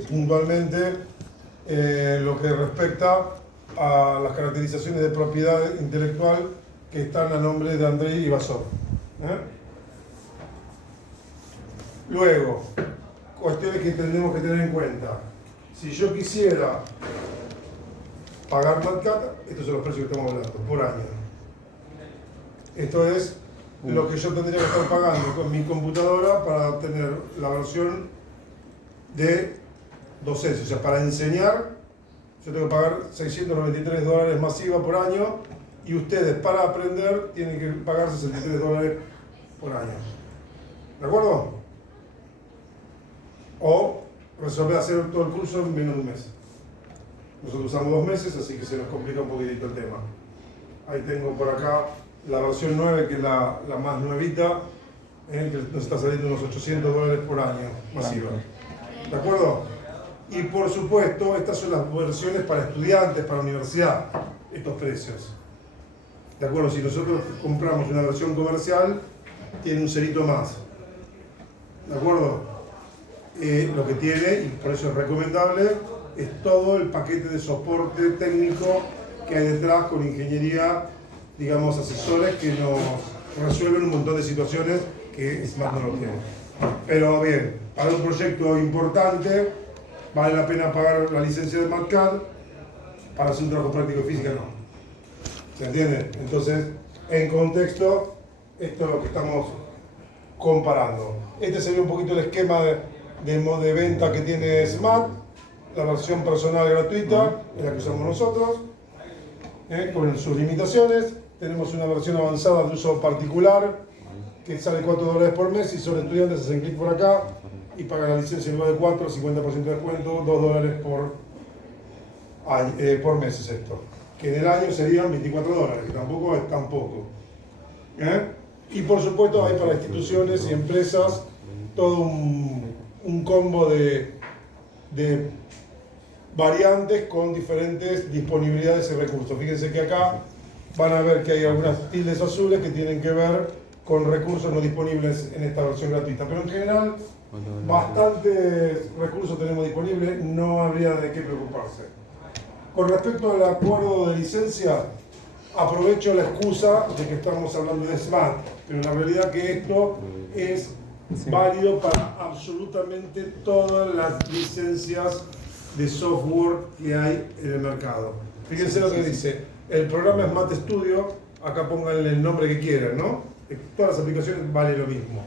puntualmente lo que respecta a las caracterizaciones de propiedad intelectual que están a nombre de Andrei Ivasov. Luego, cuestiones que tenemos que tener en cuenta. Si yo quisiera pagar MatCat, estos son los precios que estamos hablando, por año. Esto es lo que yo tendría que estar pagando con mi computadora para obtener la versión de docencia. O sea, para enseñar, yo tengo que pagar $693 masiva por año, y ustedes para aprender tienen que pagar $63 por año. ¿De acuerdo? O resolver hacer todo el curso en menos de un mes. Nosotros usamos 2 meses, así que se nos complica un poquitito el tema. Ahí tengo por acá la versión 9, que es la más nuevita, que nos está saliendo unos $800 por año masiva. ¿De acuerdo? Y por supuesto, estas son las versiones para estudiantes, para universidad, estos precios. ¿De acuerdo? Si nosotros compramos una versión comercial, tiene un cerito más. ¿De acuerdo? Lo que tiene, y por eso es recomendable, es todo el paquete de soporte técnico que hay detrás, con ingeniería, digamos, asesores que nos resuelven un montón de situaciones que Smart no lo tiene. Pero bien, para un proyecto importante vale la pena pagar la licencia de MatCat. Para hacer un trabajo práctico de física no. ¿Se entiende? Entonces, en contexto, esto es lo que estamos comparando. Este sería un poquito el esquema de venta que tiene Smart, la versión personal gratuita, es la que usamos nosotros, con sus limitaciones. Tenemos una versión avanzada de uso particular, que sale $4 por mes. Si son estudiantes, hacen clic por acá y pagan la licencia en lugar de 4, 50% de descuento, $2 por mes es esto. Que en el año serían $24, que tampoco es tan poco. Y por supuesto hay para instituciones y empresas todo un combo de variantes con diferentes disponibilidades y recursos. Fíjense que acá van a ver que hay algunas tildes azules que tienen que ver con recursos no disponibles en esta versión gratuita. Pero en general, bastantes recursos tenemos disponibles, no habría de qué preocuparse. Con respecto al acuerdo de licencia, aprovecho la excusa de que estamos hablando de Smart, pero la realidad que esto es válido para absolutamente todas las licencias de software que hay en el mercado. Fíjense lo que dice, el programa Smart Studio, acá pónganle el nombre que quieran, ¿no? Todas las aplicaciones vale lo mismo.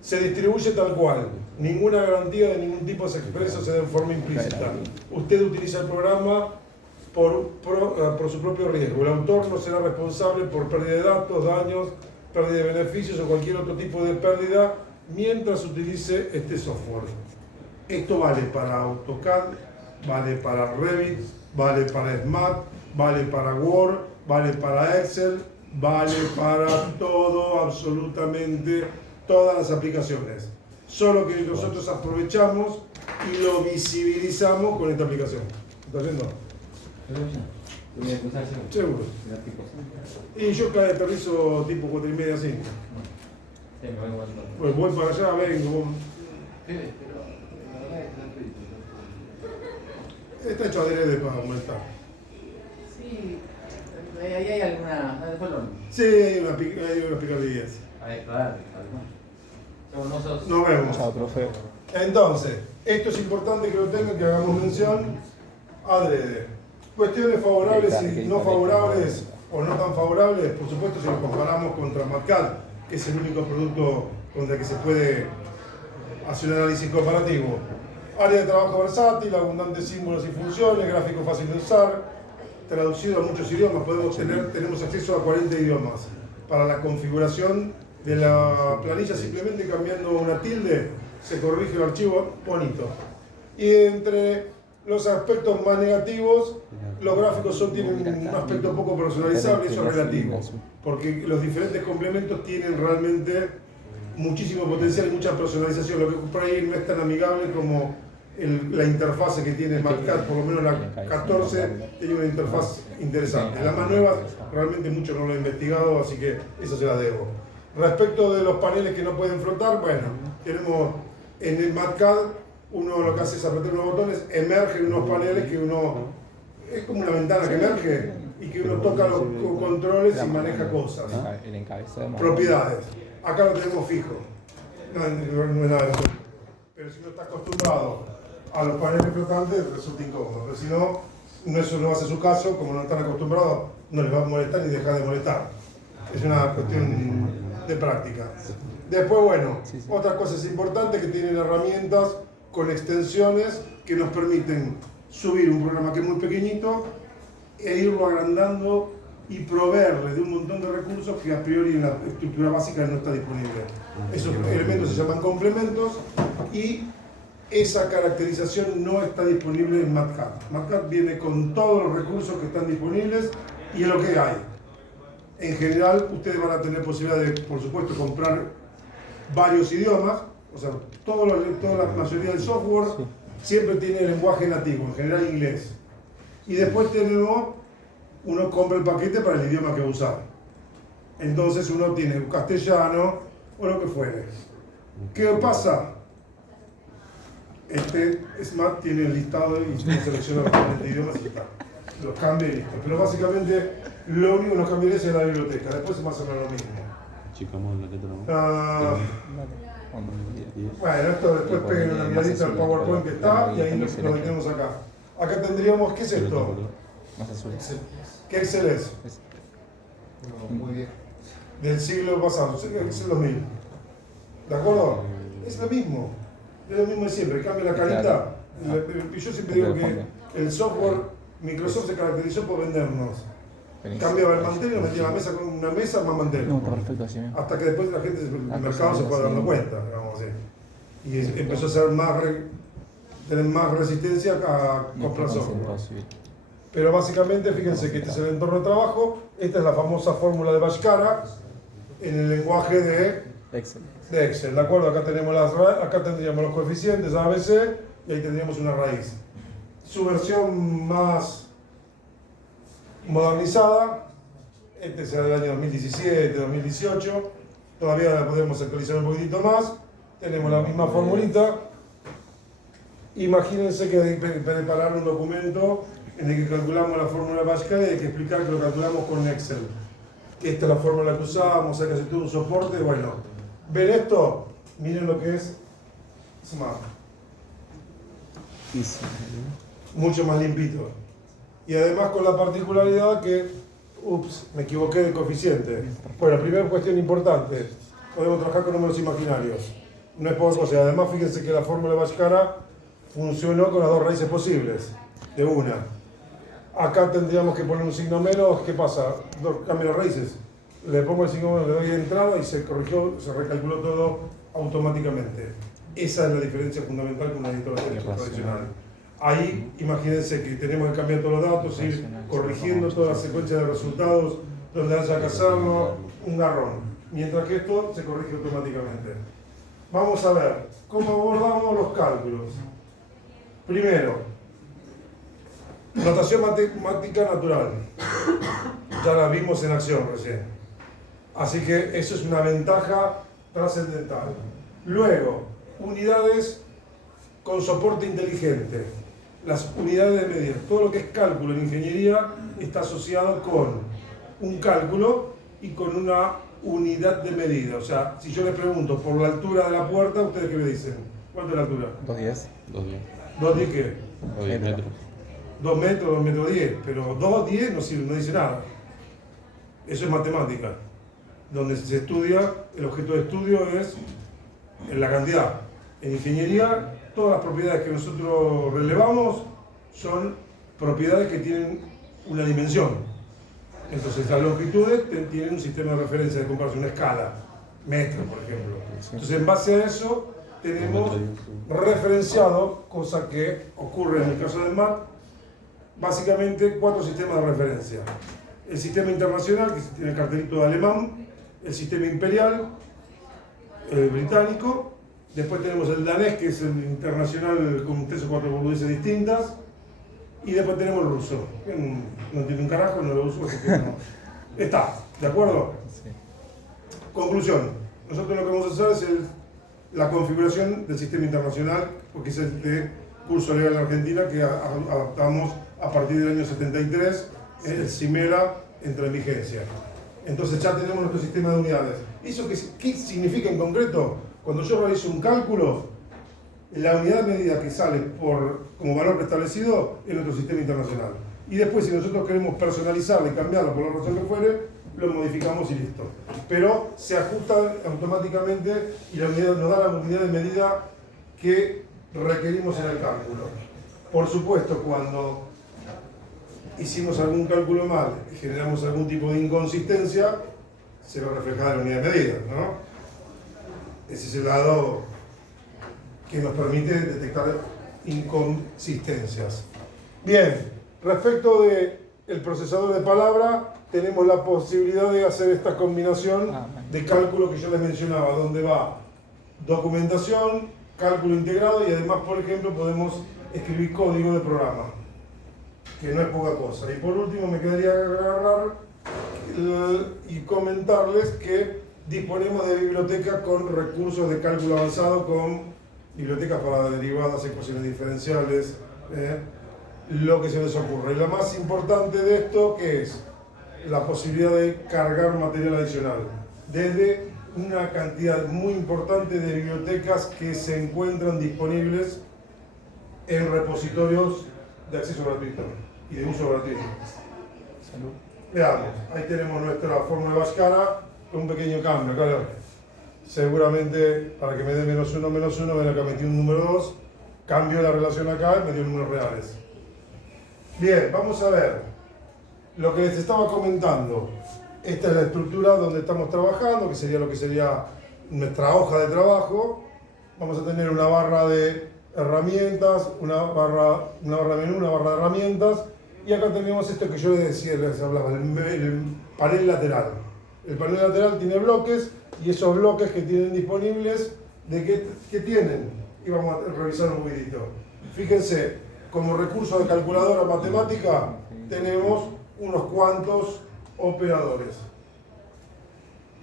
Se distribuye tal cual, ninguna garantía de ningún tipo se expresa o se da en forma implícita. Usted utiliza el programa por su propio riesgo. El autor no será responsable por pérdida de datos, daños, pérdida de beneficios o cualquier otro tipo de pérdida mientras utilice este software. Esto vale para AutoCAD, vale para Revit, vale para Smart, vale para Word, vale para Excel, vale para todo, absolutamente todas las aplicaciones. Solo que nosotros aprovechamos y lo visibilizamos con esta aplicación. ¿Estás viendo? Seguro. Y yo aterrizo tipo 4:30, 5. Pues voy para allá, vengo. Está hecho adrede para aumentar. Sí, ahí hay alguna. Sí, hay unas picardías. Claro, Nos vemos. Chao, profe. Entonces, esto es importante que lo tengan, que hagamos mención adrede. Cuestiones favorables y no favorables, o no tan favorables, por supuesto, si lo comparamos contra MatCat, que es el único producto contra el que se puede hacer un análisis comparativo. Área de trabajo versátil, abundantes símbolos y funciones, gráfico fácil de usar, traducido a muchos idiomas. Tenemos acceso a 40 idiomas. Para la configuración de la planilla, simplemente cambiando una tilde, se corrige el archivo, bonito. Y entre los aspectos más negativos, los gráficos tienen un aspecto poco personalizable, eso es relativo, porque los diferentes complementos tienen realmente muchísimo potencial y mucha personalización. Lo que por ahí no es tan amigable como la interfase que tiene MatCat, por lo menos la 14 tiene una interfaz interesante. La más nueva realmente mucho no lo he investigado, así que eso se la debo. Respecto de los paneles que no pueden flotar, bueno, tenemos en el MatCat uno lo que hace es apretar unos botones, emergen unos paneles que uno, es como una ventana que emerge y que uno toca los controles y maneja cosas. El encabezado. Propiedades. Acá lo tenemos fijo. No es nada de eso. Pero si uno está acostumbrado a los paneles flotantes, resulta incómodo. Pero si no, eso no hace su caso, como no están acostumbrados, no les va a molestar ni dejar de molestar. Es una cuestión de práctica. Después, bueno, otra cosa es importante, que tienen herramientas con extensiones que nos permiten subir un programa que es muy pequeñito e irlo agrandando y proveerle de un montón de recursos que a priori en la estructura básica no está disponible. Esos elementos se llaman complementos y esa caracterización no está disponible en MatCat. MatCat viene con todos los recursos que están disponibles y es lo que hay. En general, ustedes van a tener posibilidad de, por supuesto, comprar varios idiomas, o sea, toda la mayoría del software siempre tiene lenguaje nativo, en general inglés. Y después uno compra el paquete para el idioma que va a usar. Entonces uno tiene castellano o lo que fuere. ¿Qué pasa? Este Smart tiene el listado y uno selecciona los diferentes idiomas y está. Los cambia y listo. Pero básicamente lo único que nos cambiaría es la biblioteca. Después se va a hacer lo mismo. Bueno, esto después peguen una miradita al PowerPoint que está y ahí lo metemos acá. Acá tendríamos, ¿qué es esto? ¿Qué Excel es? Muy bien. Del siglo pasado, Excel 2000. ¿De acuerdo? Es lo mismo de siempre, cambia la carita. Yo siempre digo que el software, Microsoft se caracterizó por vendernos. Cambiaba el mantel y nos metía la mesa con una mesa más mantel. Hasta que después la gente del mercado se fue dando cuenta, digamos así. Y empezó a tener más resistencia a comprar software. Pero básicamente, fíjense que este es el entorno de trabajo. Esta es la famosa fórmula de Bhaskara en el lenguaje de Excel. ¿De acuerdo? Acá tendríamos los coeficientes ABC y ahí tendríamos una raíz. Su versión más modernizada, este será del año 2017, 2018. Todavía la podemos actualizar un poquitito más. Tenemos la misma formulita. Imagínense que hay que preparar un documento en el que calculamos la fórmula de Bhaskara y hay que explicar que lo calculamos con Excel. Esta es la fórmula que usamos, hay que hacer todo un soporte. Bueno, ¿ven esto? Miren lo que es Smart. Mucho más limpito. Y además con la particularidad que, me equivoqué de coeficiente. Bueno, primera cuestión importante, podemos trabajar con números imaginarios. No es poca cosa. Además, fíjense que la fórmula de Bhaskara funcionó con las dos raíces posibles, de una. Acá tendríamos que poner un signo menos. ¿Qué pasa? Cambio las raíces. Le pongo el signo menos, le doy entrada y se corrigió, se recalculó todo automáticamente. Esa es la diferencia fundamental con un editor de texto tradicional. Ahí, imagínense que tenemos que cambiar todos los datos, ir corrigiendo toda la secuencia de resultados donde haya que hacerlo, un garrón. Mientras que esto se corrige automáticamente. Vamos a ver cómo abordamos los cálculos. Primero, notación matemática natural. Ya la vimos en acción recién. Así que eso es una ventaja trascendental. Luego, unidades con soporte inteligente. Las unidades de medida. Todo lo que es cálculo en ingeniería está asociado con un cálculo y con una unidad de medida. O sea, si yo les pregunto por la altura de la puerta, ¿ustedes qué me dicen? ¿Cuánto es la altura? 2.10. ¿2.10 qué? 2 metros. 2 metros, 2 metros 10. Pero 2.10 no dice nada. Eso es matemática. Donde se estudia, el objeto de estudio es en la cantidad. En ingeniería, todas las propiedades que nosotros relevamos son propiedades que tienen una dimensión. Entonces, las longitudes tienen un sistema de referencia de comparación, una escala, metro, por ejemplo. Entonces, en base a eso, tenemos referenciado, cosa que ocurre en el caso del MAT, básicamente 4 sistemas de referencia. El sistema internacional, que tiene el cartelito de alemán, el sistema imperial, británico. Después tenemos el danés, que es el internacional con 3 o 4 boludeces distintas. Y después tenemos el ruso, que no tiene un carajo, no lo uso, así que no. Está, ¿de acuerdo? Sí. Conclusión. Nosotros lo que vamos a hacer es la configuración del sistema internacional, porque es el curso legal en Argentina que adaptamos a partir del año 73, el CIMELA entra en vigencia. Entonces ya tenemos nuestro sistema de unidades. ¿Eso qué significa en concreto? Cuando yo realizo un cálculo, la unidad de medida que sale como valor preestablecido es nuestro sistema internacional. Y después, si nosotros queremos personalizarlo y cambiarlo por la razón que fuere, lo modificamos y listo. Pero se ajusta automáticamente y la unidad nos da la unidad de medida que requerimos en el cálculo. Por supuesto, cuando hicimos algún cálculo mal y generamos algún tipo de inconsistencia, se va a reflejar en la unidad de medida, ¿no? Ese es el lado que nos permite detectar inconsistencias. Bien, respecto del procesador de palabra, tenemos la posibilidad de hacer esta combinación de cálculo que yo les mencionaba, donde va documentación, cálculo integrado y además, por ejemplo, podemos escribir código de programa, que no es poca cosa. Y por último me quedaría agarrar y comentarles que disponemos de biblioteca con recursos de cálculo avanzado, con bibliotecas para derivadas, ecuaciones diferenciales, lo que se les ocurre. Y la más importante de esto, que es la posibilidad de cargar material adicional, desde una cantidad muy importante de bibliotecas que se encuentran disponibles en repositorios de acceso gratuito y de uso gratuito. Salud. Veamos, ahí tenemos nuestra fórmula de Bhaskara con un pequeño cambio, claro. Seguramente para que me dé -1, -1, ven acá metí un número 2, cambio la relación acá y me dio números reales. Bien, vamos a ver lo que les estaba comentando. Esta es la estructura donde estamos trabajando, que sería lo que sería nuestra hoja de trabajo. Vamos a tener una barra de herramientas, una barra de menú, una barra de herramientas. Y acá tenemos esto que yo les decía, les hablaba, el panel lateral. El panel lateral tiene bloques y esos bloques que tienen disponibles, ¿de qué tienen? Y vamos a revisar un poquitito. Fíjense, como recurso de calculadora matemática tenemos unos cuantos operadores.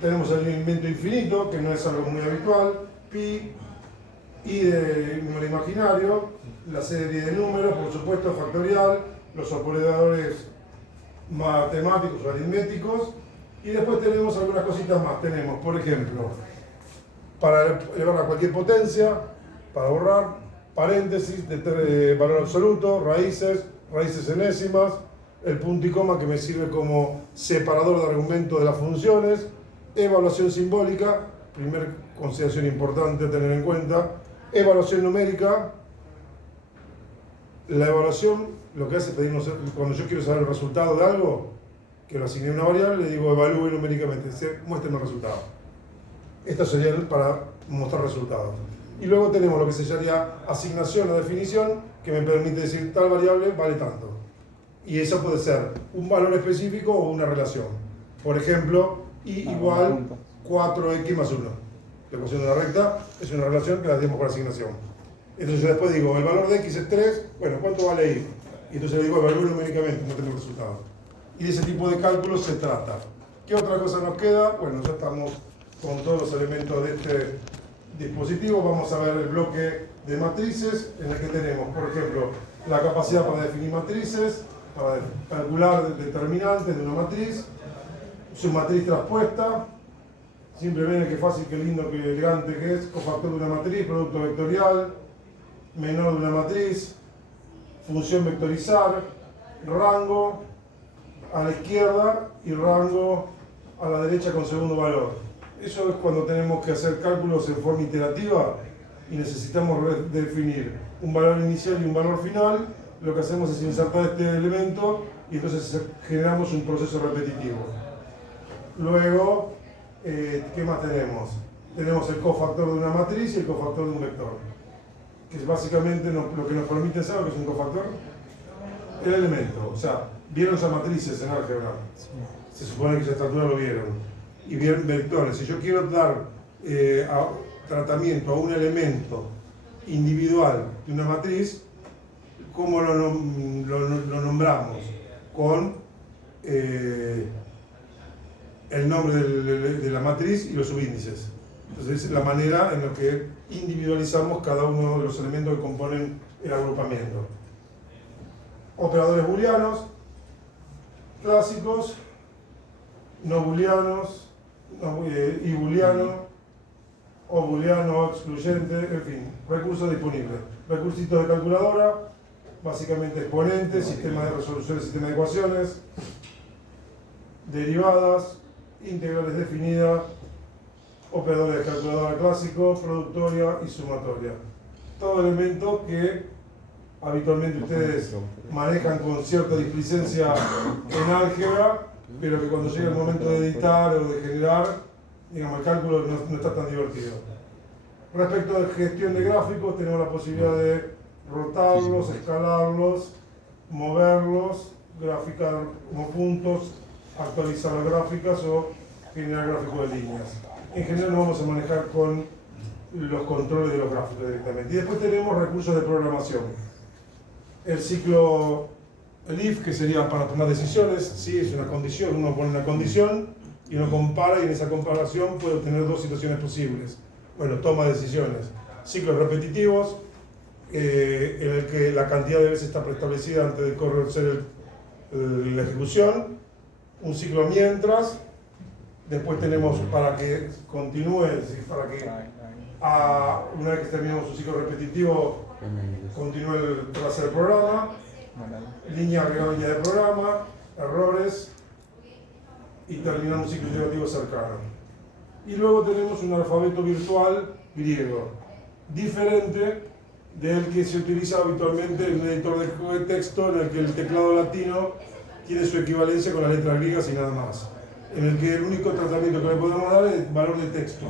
Tenemos el elemento infinito, que no es algo muy habitual, pi, i de número imaginario, la serie de números, por supuesto, factorial, los operadores matemáticos o aritméticos, y después tenemos algunas cositas más. Tenemos, por ejemplo, para elevar a cualquier potencia, para borrar, paréntesis de valor absoluto, raíces enésimas, el punto y coma que me sirve como separador de argumento de las funciones, evaluación simbólica, primera consideración importante a tener en cuenta, evaluación numérica. La evaluación lo que hace es pedirnos, cuando yo quiero saber el resultado de algo, que lo asigné a una variable, le digo evalúe numéricamente, muéstrame el resultado. Esto sería para mostrar resultados. Y luego tenemos lo que se llamaría asignación o definición, que me permite decir tal variable vale tanto. Y eso puede ser un valor específico o una relación. Por ejemplo, i igual 4x más 1. La ecuación de una recta es una relación que la tenemos por asignación. Entonces yo después digo, el valor de x es 3, bueno, ¿cuánto vale y? Y entonces le digo, evalúe numéricamente, no tengo resultado. Y de ese tipo de cálculos se trata. ¿Qué otra cosa nos queda? Bueno, ya estamos con todos los elementos de este dispositivo. Vamos a ver el bloque de matrices, en el que tenemos, por ejemplo, la capacidad para definir matrices, para calcular determinantes de una matriz, su matriz traspuesta, simplemente qué fácil, qué lindo, qué elegante que es, cofactor de una matriz, producto vectorial, menor de una matriz, función vectorizar, rango a la izquierda y rango a la derecha con segundo valor. Eso es cuando tenemos que hacer cálculos en forma iterativa y necesitamos definir un valor inicial y un valor final. Lo que hacemos es insertar este elemento y entonces generamos un proceso repetitivo. Luego, ¿qué más tenemos? Tenemos el cofactor de una matriz y el cofactor de un vector, que es básicamente lo que nos permite saber que es un cofactor. El elemento, o sea, ¿vieron esas matrices en álgebra? Se supone que a esta altura lo vieron. Y vieron vectores. Si yo quiero dar tratamiento a un elemento individual de una matriz, ¿cómo lo nombramos? Con el nombre de la matriz y los subíndices. Entonces es la manera en la que individualizamos cada uno de los elementos que componen el agrupamiento. Operadores booleanos, clásicos, no booleanos, y booleano, o booleano, o excluyente, en fin, recursos disponibles. Recursitos de calculadora, básicamente exponentes, sistema de resolución, sistema de ecuaciones, derivadas, integrales definidas, operadores de calculadora clásico, productoria y sumatoria. Todo elemento que habitualmente ustedes manejan con cierta displicencia en álgebra, pero que cuando llega el momento de editar o de generar, digamos, el cálculo no está tan divertido. Respecto de gestión de gráficos, tenemos la posibilidad de rotarlos, escalarlos, moverlos, graficar como puntos, actualizar las gráficas o generar gráficos de líneas. En general nos vamos a manejar con los controles de los gráficos directamente. Y después tenemos recursos de programación. El ciclo, el if, que sería para tomar decisiones, sí, es una condición, uno pone una condición y uno compara, y en esa comparación puede obtener dos situaciones posibles. Bueno, toma decisiones. Ciclos repetitivos, en el que la cantidad de veces está preestablecida antes de correr la ejecución. Un ciclo mientras. Después tenemos para que continúe, para que una vez que terminamos un ciclo repetitivo, continúe el trazar del programa, línea agregada, línea de programa, errores, y terminar un ciclo iterativo cercano. Y luego tenemos un alfabeto virtual griego, diferente del que se utiliza habitualmente en un editor de texto, en el que el teclado latino tiene su equivalencia con las letras griegas y nada más. En el que el único tratamiento que le podemos dar es valor de texto.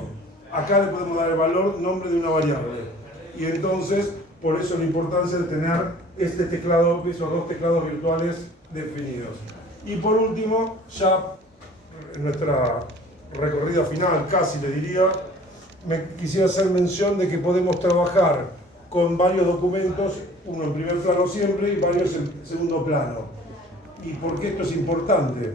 Acá le podemos dar el valor, nombre de una variable. Y entonces, por eso la importancia de tener este teclado, esos dos teclados virtuales definidos. Y por último, ya en nuestra recorrida final, casi le diría, quisiera hacer mención de que podemos trabajar con varios documentos, uno en primer plano siempre y varios en segundo plano. ¿Y por qué esto es importante?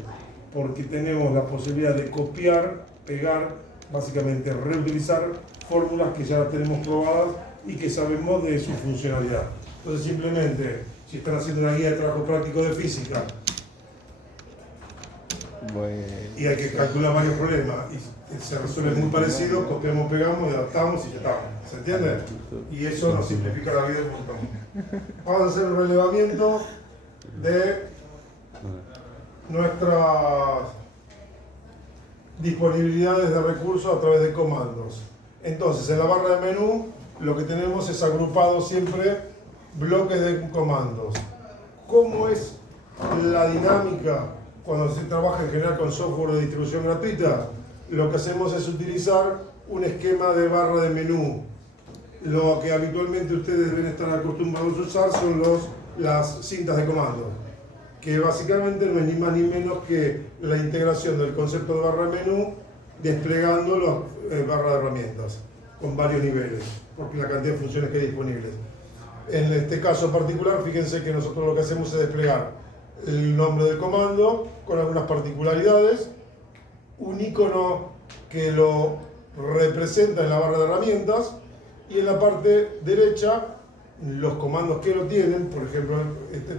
Porque tenemos la posibilidad de copiar, pegar, básicamente reutilizar fórmulas que ya tenemos probadas y que sabemos de su funcionalidad. Entonces simplemente, si están haciendo una guía de trabajo práctico de física y hay que calcular varios problemas y se resuelve muy parecido, copiamos, pegamos, y adaptamos y ya está. ¿Se entiende? Y eso nos simplifica la vida un montón. Vamos a hacer un relevamiento de nuestras disponibilidades de recursos a través de comandos. Entonces, en la barra de menú, lo que tenemos es agrupado siempre bloques de comandos. ¿Cómo es la dinámica cuando se trabaja en general con software de distribución gratuita? Lo que hacemos es utilizar un esquema de barra de menú. Lo que habitualmente ustedes deben estar acostumbrados a usar son las cintas de comando, que básicamente no es ni más ni menos que la integración del concepto de barra de menú desplegando las barras de herramientas con varios niveles, porque la cantidad de funciones que hay disponibles. En este caso particular, fíjense que nosotros lo que hacemos es desplegar el nombre del comando con algunas particularidades, un icono que lo representa en la barra de herramientas, y en la parte derecha los comandos que lo tienen. Por ejemplo,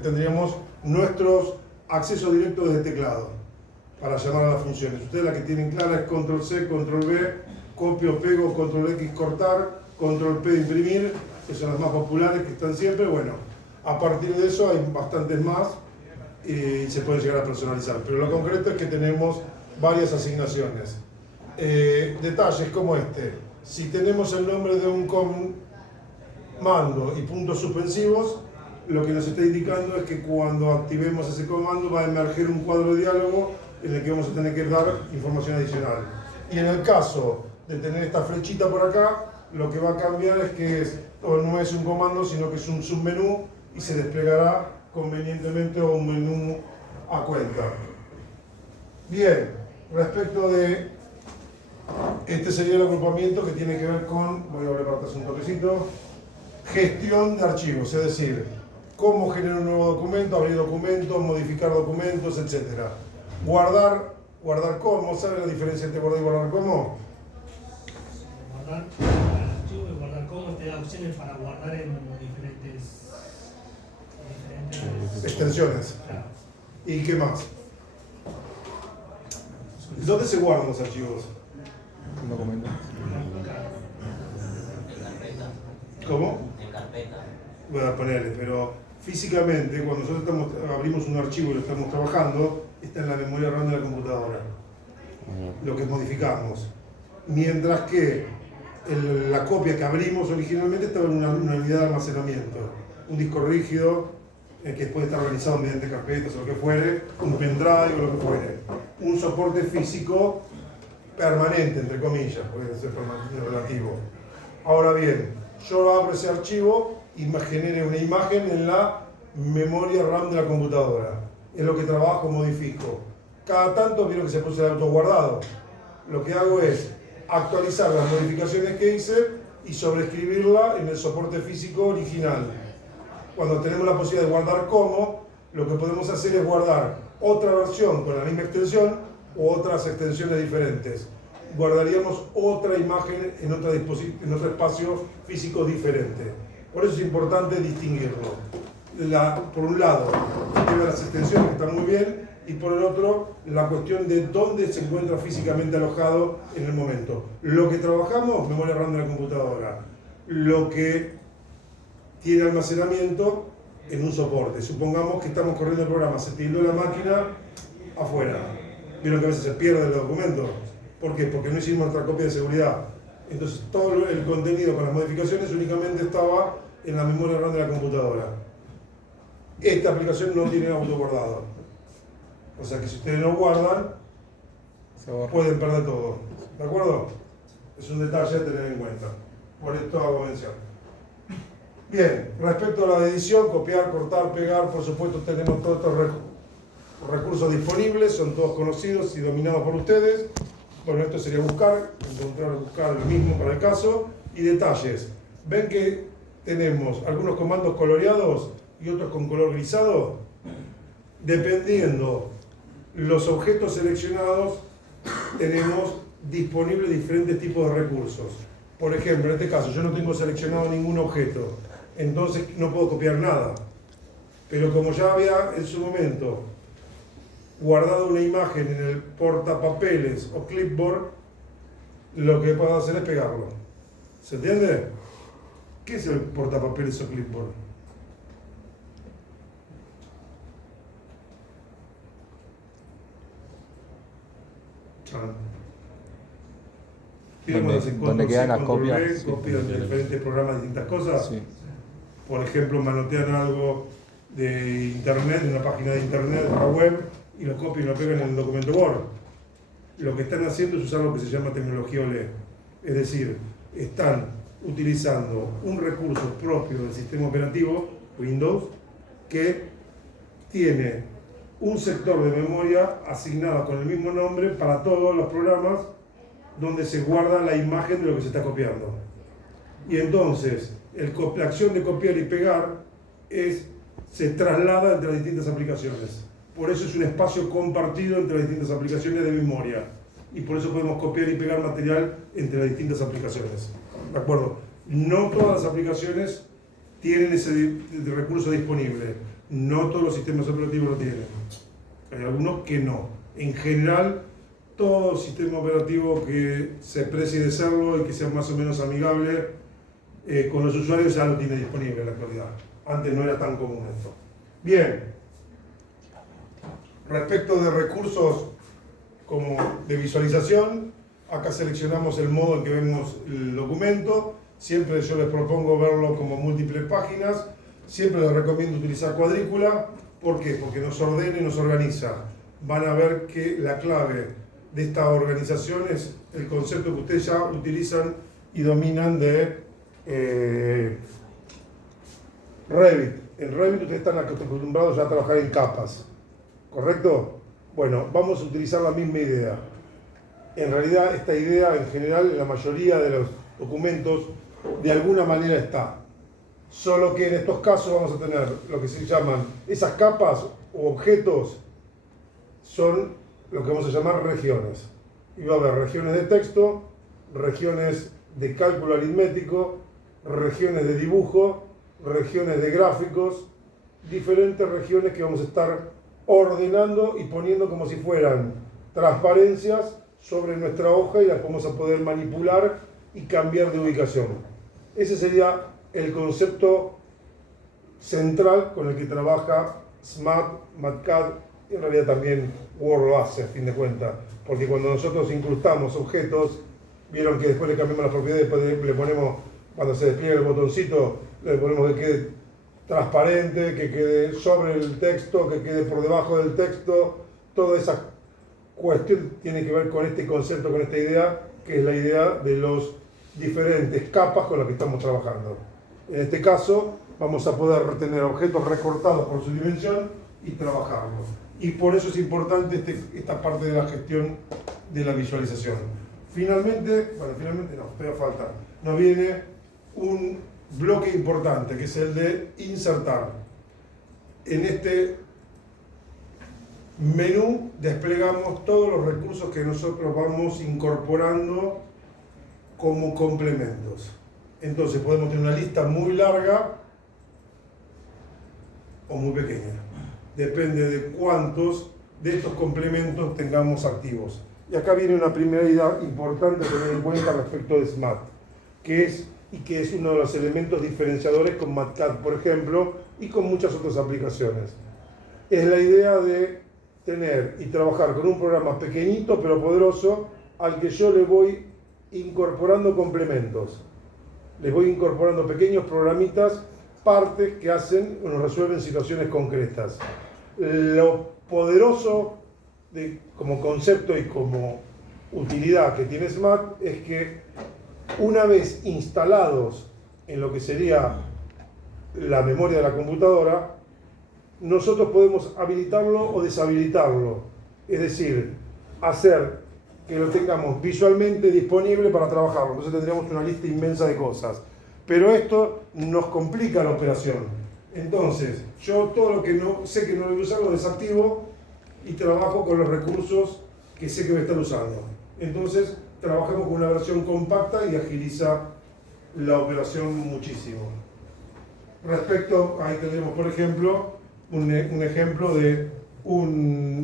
tendríamos nuestros accesos directos desde teclado para llamar a las funciones. Ustedes la que tienen clara es control C, control B, copio, pego, control X, cortar, control P, imprimir, que son las más populares, que están siempre. Bueno, a partir de eso hay bastantes más y se puede llegar a personalizar, pero lo concreto es que tenemos varias asignaciones. Detalles como este: si tenemos el nombre de un comando y puntos suspensivos, lo que nos está indicando es que cuando activemos ese comando va a emerger un cuadro de diálogo en el que vamos a tener que dar información adicional. Y en el caso de tener esta flechita por acá, lo que va a cambiar es que no es un comando, sino que es un submenú y se desplegará convenientemente un menú a cuenta. Bien, respecto de este sería el agrupamiento que tiene que ver con, voy a volver para atrás un toquecito, gestión de archivos, es decir, cómo generar un nuevo documento, abrir documentos, modificar documentos, etc. Guardar como, ¿saben la diferencia entre guardar y guardar como? guardar el archivo y guardar cómo te da opciones para guardar en diferentes extensiones. Claro. ¿Y qué más? ¿Dónde se guardan los archivos? Un documento. ¿Cómo? En carpeta. Voy a ponerle, pero físicamente, cuando nosotros abrimos un archivo y lo estamos trabajando, está en la memoria RAM de la computadora, lo que modificamos. Mientras que la copia que abrimos originalmente estaba en una unidad de almacenamiento, un disco rígido que puede estar organizado mediante carpetas o lo que fuere, un pendrive o lo que fuere, un soporte físico permanente, entre comillas, puede ser permanente relativo. Ahora bien, yo abro ese archivo y me genere una imagen en la memoria RAM de la computadora. Es lo que trabajo, modifico. Cada tanto vieron que se puso el autoguardado. Lo que hago es actualizar las modificaciones que hice y sobreescribirla en el soporte físico original. Cuando tenemos la posibilidad de guardar como, lo que podemos hacer es guardar otra versión con la misma extensión u otras extensiones diferentes. Guardaríamos otra imagen en otro espacio físico diferente. Por eso es importante distinguirlo. Por un lado, el tema de las extensiones, que están muy bien, y por el otro, la cuestión de dónde se encuentra físicamente alojado en el momento. Lo que trabajamos, memoria RAM de la computadora. Lo que tiene almacenamiento en un soporte. Supongamos que estamos corriendo el programa, se tildó la máquina afuera. Vieron que a veces se pierde el documento. ¿Por qué? Porque no hicimos nuestra copia de seguridad. Entonces todo el contenido con las modificaciones únicamente estaba en la memoria RAM de la computadora. Esta aplicación no tiene autoguardado. O sea que si ustedes no guardan, pueden perder todo. ¿De acuerdo? Es un detalle a tener en cuenta. Por esto hago mención. Bien, respecto a la edición, copiar, cortar, pegar, por supuesto tenemos todos estos recursos disponibles, son todos conocidos y dominados por ustedes. Bueno, esto sería buscar el mismo para el caso, y detalles. Ven que tenemos algunos comandos coloreados y otros con color grisado. Dependiendo los objetos seleccionados, tenemos disponibles diferentes tipos de recursos. Por ejemplo, en este caso yo no tengo seleccionado ningún objeto, entonces no puedo copiar nada. Pero como ya había en su momento guardado una imagen en el portapapeles o clipboard, lo que puedo hacer es pegarlo. ¿Se entiende? ¿Qué es el portapapeles o clipboard? Donde quedan las copias. Copias de diferentes programas, distintas cosas. Sí. Por ejemplo, manotean algo de internet, de una página de internet, de una web, y lo copian y lo pegan en el documento Word. Lo que están haciendo es usar lo que se llama tecnología OLE. Es decir, están utilizando un recurso propio del sistema operativo, Windows, que tiene un sector de memoria asignado con el mismo nombre para todos los programas donde se guarda la imagen de lo que se está copiando. Y entonces, la acción de copiar y pegar se traslada entre las distintas aplicaciones. Por eso es un espacio compartido entre las distintas aplicaciones de memoria. Y por eso podemos copiar y pegar material entre las distintas aplicaciones. ¿De acuerdo? No todas las aplicaciones tienen ese recurso disponible. No todos los sistemas operativos lo tienen. Hay algunos que no. En general, todo sistema operativo que se precie de serlo y que sea más o menos amigable con los usuarios ya lo tiene disponible en la actualidad. Antes no era tan común esto. Bien. Respecto de recursos como de visualización, acá seleccionamos el modo en que vemos el documento. Siempre yo les propongo verlo como múltiples páginas. Siempre les recomiendo utilizar cuadrícula. ¿Por qué? Porque nos ordena y nos organiza. Van a ver que la clave de esta organización es el concepto que ustedes ya utilizan y dominan de Revit. En Revit ustedes están acostumbrados ya a trabajar en capas, ¿correcto? Bueno, vamos a utilizar la misma idea. En realidad esta idea en general en la mayoría de los documentos de alguna manera está. Solo que en estos casos vamos a tener lo que se llaman esas capas o objetos son lo que vamos a llamar regiones. Y va a haber regiones de texto, regiones de cálculo aritmético, regiones de dibujo, regiones de gráficos, diferentes regiones que vamos a estar ordenando y poniendo como si fueran transparencias sobre nuestra hoja y las vamos a poder manipular y cambiar de ubicación. Ese sería el concepto central con el que trabaja SMAT, MATCAD y en realidad también Word lo hace a fin de cuentas, porque cuando nosotros incrustamos objetos, vieron que después le cambiamos las propiedades, después le ponemos, cuando se despliega el botoncito, le ponemos que quede transparente, que quede sobre el texto, que quede por debajo del texto. Toda esa cuestión tiene que ver con este concepto, con esta idea, que es la idea de los diferentes capas con las que estamos trabajando. En este caso, vamos a poder tener objetos recortados por su dimensión y trabajarlos. Y por eso es importante esta parte de la gestión de la visualización. Finalmente no, todavía falta. Nos viene un bloque importante, que es el de insertar. En este menú desplegamos todos los recursos que nosotros vamos incorporando como complementos. Entonces podemos tener una lista muy larga o muy pequeña. Depende de cuántos de estos complementos tengamos activos. Y acá viene una primera idea importante a tener en cuenta respecto de SMAT, que es uno de los elementos diferenciadores con MATCAD, por ejemplo, y con muchas otras aplicaciones. Es la idea de tener y trabajar con un programa pequeñito pero poderoso al que yo le voy incorporando complementos. Les voy incorporando pequeños programitas, partes que hacen o nos resuelven situaciones concretas. Lo poderoso como concepto y como utilidad que tiene SMAT es que una vez instalados en lo que sería la memoria de la computadora, nosotros podemos habilitarlo o deshabilitarlo. Es decir, hacer que lo tengamos visualmente disponible para trabajarlo. Entonces tendríamos una lista inmensa de cosas. Pero esto nos complica la operación. Entonces, yo todo lo que no sé que no voy a usar lo desactivo y trabajo con los recursos que sé que voy a estar usando. Entonces, trabajamos con una versión compacta y agiliza la operación muchísimo. Respecto, ahí tendremos, por ejemplo, un ejemplo de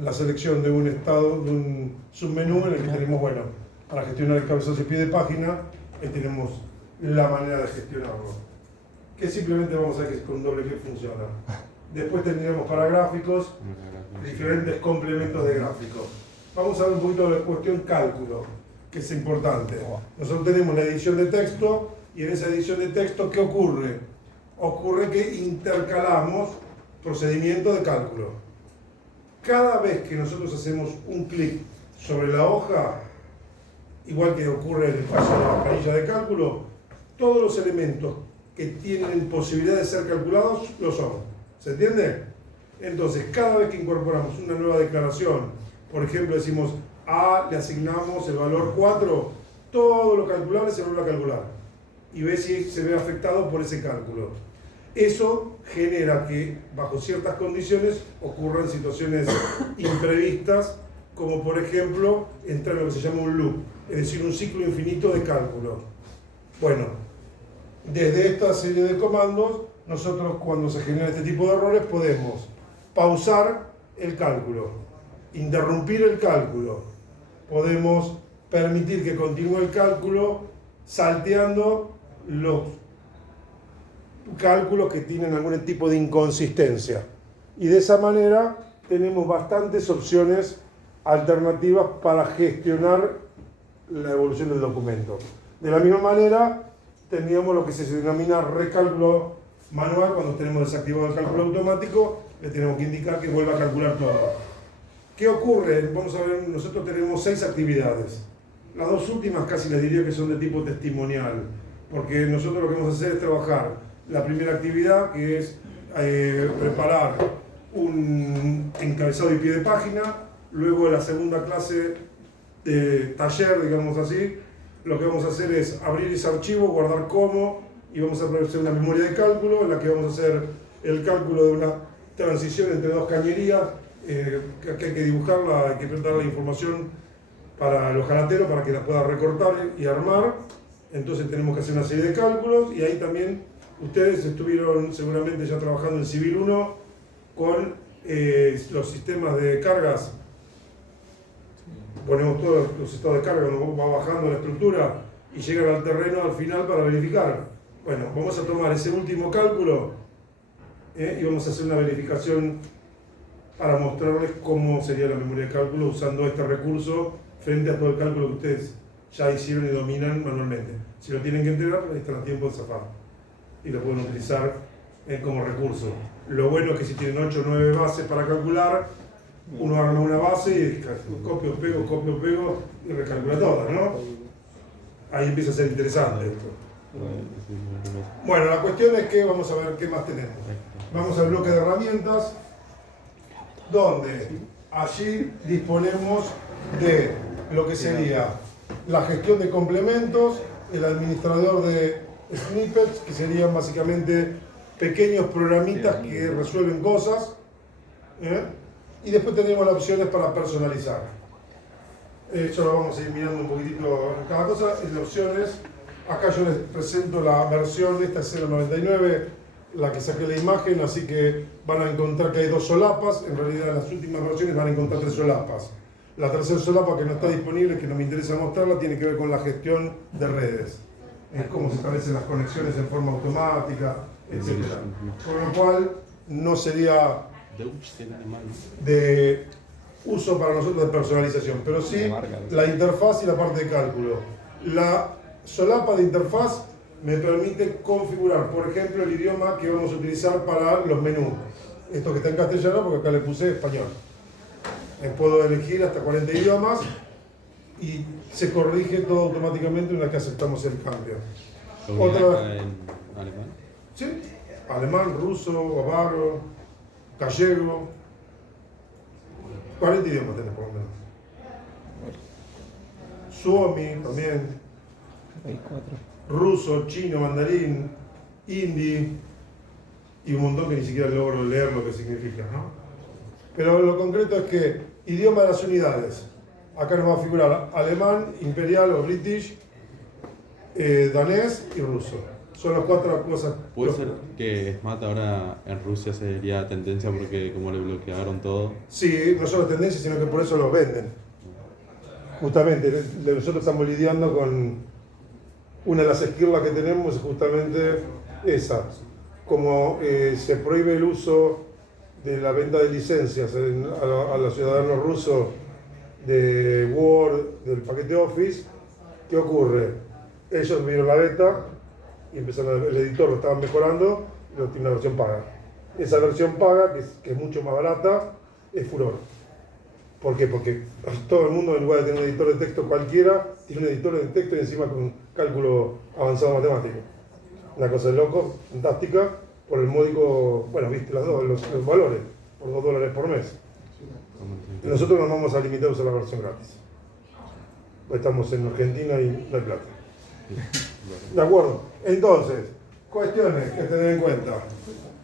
la selección de un estado, de un submenú en el que tenemos, bueno, para gestionar el cabezazo y pie de página, tenemos la manera de gestionarlo. Que simplemente vamos a ver que con doble clic funciona. Después tendremos para gráficos, diferentes complementos de gráficos. Vamos a ver un poquito de la cuestión cálculo, que es importante. Nosotros tenemos la edición de texto, y en esa edición de texto, ¿qué ocurre? Ocurre que intercalamos procedimientos de cálculo. Cada vez que nosotros hacemos un clic sobre la hoja, igual que ocurre en el caso de la planilla de cálculo, todos los elementos que tienen posibilidad de ser calculados lo son. ¿Se entiende? Entonces, cada vez que incorporamos una nueva declaración, por ejemplo, decimos A, le asignamos el valor 4, todo lo calculable se vuelve a calcular y ve si se ve afectado por ese cálculo. Eso genera que, bajo ciertas condiciones, ocurran situaciones imprevistas, como por ejemplo, entrar en lo que se llama un loop, es decir, un ciclo infinito de cálculo. Bueno, desde esta serie de comandos, nosotros cuando se generan este tipo de errores podemos pausar el cálculo, interrumpir el cálculo, podemos permitir que continúe el cálculo salteando los cálculos que tienen algún tipo de inconsistencia. Y de esa manera tenemos bastantes opciones alternativas para gestionar la evolución del documento. De la misma manera, tendríamos lo que se denomina recálculo manual. Cuando tenemos desactivado el cálculo automático, le tenemos que indicar que vuelva a calcular todo. ¿Qué ocurre? Vamos a ver, nosotros tenemos 6 actividades. Las dos últimas casi les diría que son de tipo testimonial, porque nosotros lo que vamos a hacer es trabajar la primera actividad, que es preparar un encabezado y pie de página. Luego, la segunda clase de taller, digamos así, lo que vamos a hacer es abrir ese archivo, guardar como, y vamos a hacer una memoria de cálculo en la que vamos a hacer el cálculo de una transición entre dos cañerías, que hay que dibujarla, hay que preparar la información para el hojalatero para que la pueda recortar y armar. entonces tenemos que hacer una serie de cálculos y ahí también ustedes estuvieron seguramente ya trabajando en Civil 1 con los sistemas de cargas. Ponemos todos los estados de carga cuando va bajando la estructura y llegan al terreno al final para verificar. Bueno, vamos a tomar ese último cálculo y vamos a hacer una verificación para mostrarles cómo sería la memoria de cálculo usando este recurso frente a todo el cálculo que ustedes ya hicieron y dominan manualmente. Si lo tienen que entregar, ahí están a tiempo de zafar y lo pueden utilizar como recurso. Lo bueno es que si tienen 8 o 9 bases para calcular, uno arma una base y copio, pego y recalcula todas, ¿no? Ahí empieza a ser interesante esto. Bueno, la cuestión es que vamos a ver qué más tenemos. Vamos al bloque de herramientas, donde allí disponemos de lo que sería la gestión de complementos, el administrador de snippets, que serían básicamente pequeños programitas que resuelven cosas, y después tenemos las opciones para personalizar. Eso lo vamos a ir mirando un poquitito en cada cosa. En las opciones, acá yo les presento la versión, esta es 0.99, la que saqué la imagen, así que van a encontrar que hay 2 solapas. En realidad en las últimas versiones van a encontrar 3 solapas. La tercera solapa que no está disponible, que no me interesa mostrarla, tiene que ver con la gestión de redes. Es cómo se establecen las conexiones en forma automática, etc. Con lo cual no sería de uso para nosotros de personalización, pero sí la interfaz y la parte de cálculo. La solapa de interfaz me permite configurar, por ejemplo, el idioma que vamos a utilizar para los menús. Esto que está en castellano, porque acá le puse español. Puedo elegir hasta 40 idiomas y se corrige todo automáticamente una vez que aceptamos el cambio. Otra en alemán. Sí, alemán, ruso, bávaro, gallego. 40 idiomas tenés por lo menos. Suomi también. Hay 4. Ruso, chino, mandarín, hindi y un montón que ni siquiera logro leer lo que significa, ¿no? Pero lo concreto es que idioma de las unidades. Acá nos va a figurar alemán, imperial o british, danés y ruso. Son las 4 cosas. ¿Puede ser que SMAT ahora en Rusia sería tendencia porque como le bloquearon todo? Sí, no solo tendencia, sino que por eso los venden. Justamente, nosotros estamos lidiando con una de las esquirlas que tenemos, es justamente esa. Como se prohíbe el uso de la venta de licencias a los ciudadanos rusos de Word, del paquete Office, ¿qué ocurre? Ellos vieron la beta y empezaron, el editor lo estaban mejorando y lo tiene una versión paga. Esa versión paga, que es mucho más barata, es furor. ¿Por qué? Porque todo el mundo, en lugar de tener un editor de texto cualquiera, tiene un editor de texto y encima con cálculo avanzado matemático. Una cosa de loco, fantástica, por el módico, bueno, viste los valores, por $2 por mes. Y nosotros nos vamos a limitar a usar la versión gratis. Estamos en Argentina y no hay plata. ¿De acuerdo? Entonces, cuestiones que tener en cuenta.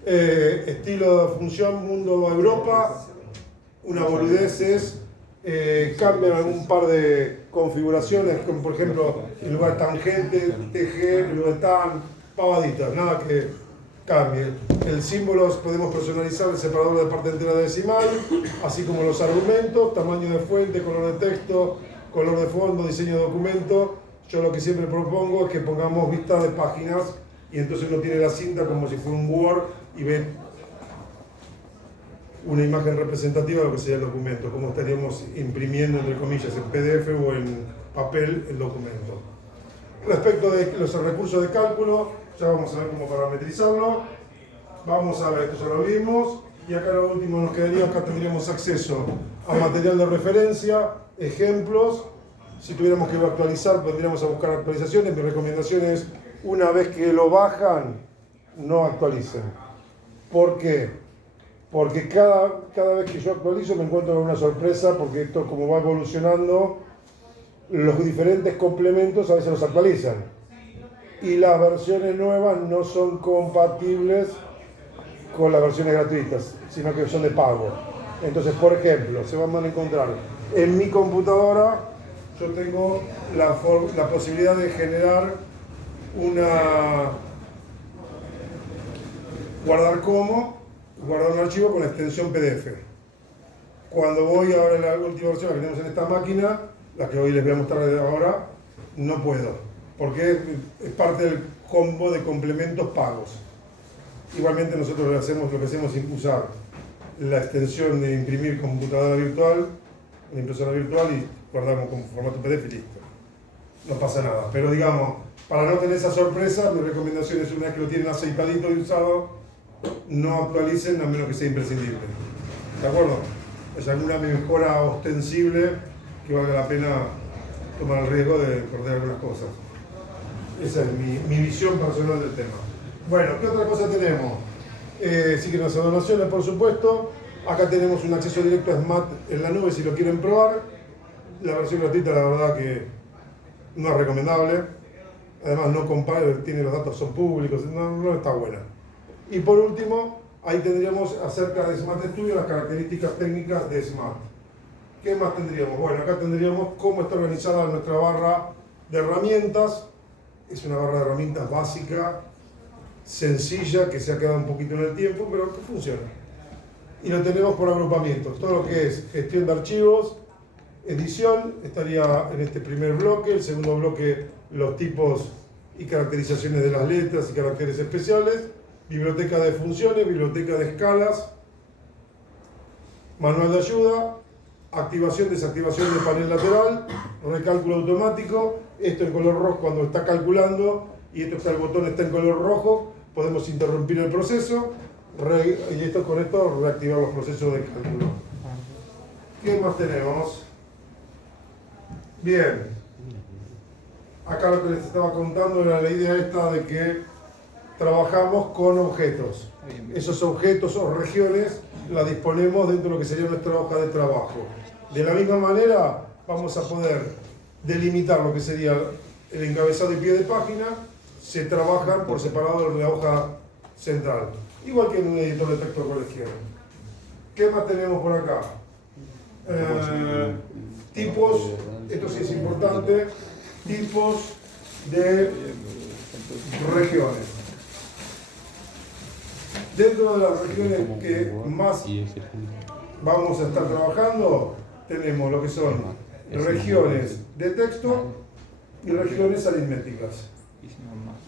Estilo de función Mundo-Europa, una boludez es, cambian algún par de configuraciones, como por ejemplo, en lugar de tangente, TG, en lugar de tan, pavaditas, nada que cambie. El símbolo podemos personalizar el separador de parte entera decimal, así como los argumentos, tamaño de fuente, color de texto, color de fondo, diseño de documento. Yo lo que siempre propongo es que pongamos vistas de páginas y entonces uno tiene la cinta como si fuera un Word y ve una imagen representativa de lo que sería el documento, como estaríamos imprimiendo, entre comillas, en PDF o en papel el documento. Respecto de los recursos de cálculo, ya vamos a ver cómo parametrizarlo. Vamos a ver, esto ya lo vimos. Y acá lo último nos quedaría, acá tendríamos acceso a material de referencia, ejemplos. Si tuviéramos que actualizar, vendríamos a buscar actualizaciones. Mi recomendación es, una vez que lo bajan, no actualicen. ¿Por qué? Porque cada vez que yo actualizo me encuentro con una sorpresa, porque esto, como va evolucionando, los diferentes complementos a veces los actualizan. Y las versiones nuevas no son compatibles con las versiones gratuitas, sino que son de pago. Entonces, por ejemplo, se van a encontrar en mi computadora, yo tengo la posibilidad de generar guardar un archivo con la extensión PDF. Cuando voy ahora a la última versión que tenemos en esta máquina, la que hoy les voy a mostrar ahora, no puedo, porque es parte del combo de complementos pagos. Igualmente nosotros lo que hacemos es usar la extensión de imprimir computadora virtual, una impresora virtual, y guardamos con formato PDF y listo. No pasa nada, pero digamos, para no tener esa sorpresa, mi recomendación es, una vez que lo tienen aceitadito y usado, no actualicen a menos que sea imprescindible. ¿De acuerdo? Es alguna mejora ostensible que valga la pena tomar el riesgo de perder algunas cosas. Esa es mi visión personal del tema. Bueno, ¿qué otra cosa tenemos? Sí que las donaciones, por supuesto. Acá tenemos un acceso directo a SMAT en la nube si lo quieren probar. La versión gratuita, la verdad que no es recomendable. Además, no compara, tiene los datos, son públicos, no está buena. Y por último, ahí tendríamos acerca de SMAT Studio las características técnicas de SMAT. ¿Qué más tendríamos? Bueno, acá tendríamos cómo está organizada nuestra barra de herramientas. Es una barra de herramientas básica, sencilla, que se ha quedado un poquito en el tiempo, pero que funciona. Y lo tenemos por agrupamientos. Todo lo que es gestión de archivos, edición, estaría en este primer bloque. El segundo bloque, los tipos y caracterizaciones de las letras y caracteres especiales. Biblioteca de funciones, biblioteca de escalas, manual de ayuda, activación, desactivación del panel lateral, recálculo automático. Esto en color rojo cuando está calculando, y el botón está en color rojo, podemos interrumpir el proceso, y con esto reactivar los procesos de cálculo. ¿Qué más tenemos? Bien, acá lo que les estaba contando era la idea esta de que trabajamos con objetos. Esos objetos o regiones las disponemos dentro de lo que sería nuestra hoja de trabajo. De la misma manera vamos a poder delimitar lo que sería el encabezado y pie de página. Se trabajan por separado de la hoja central, igual que en un editor de texto colegial. ¿Qué más tenemos por acá? Tipos, esto sí es importante, tipos de regiones. Dentro de las regiones que más vamos a estar trabajando, tenemos lo que son regiones de texto y regiones aritméticas.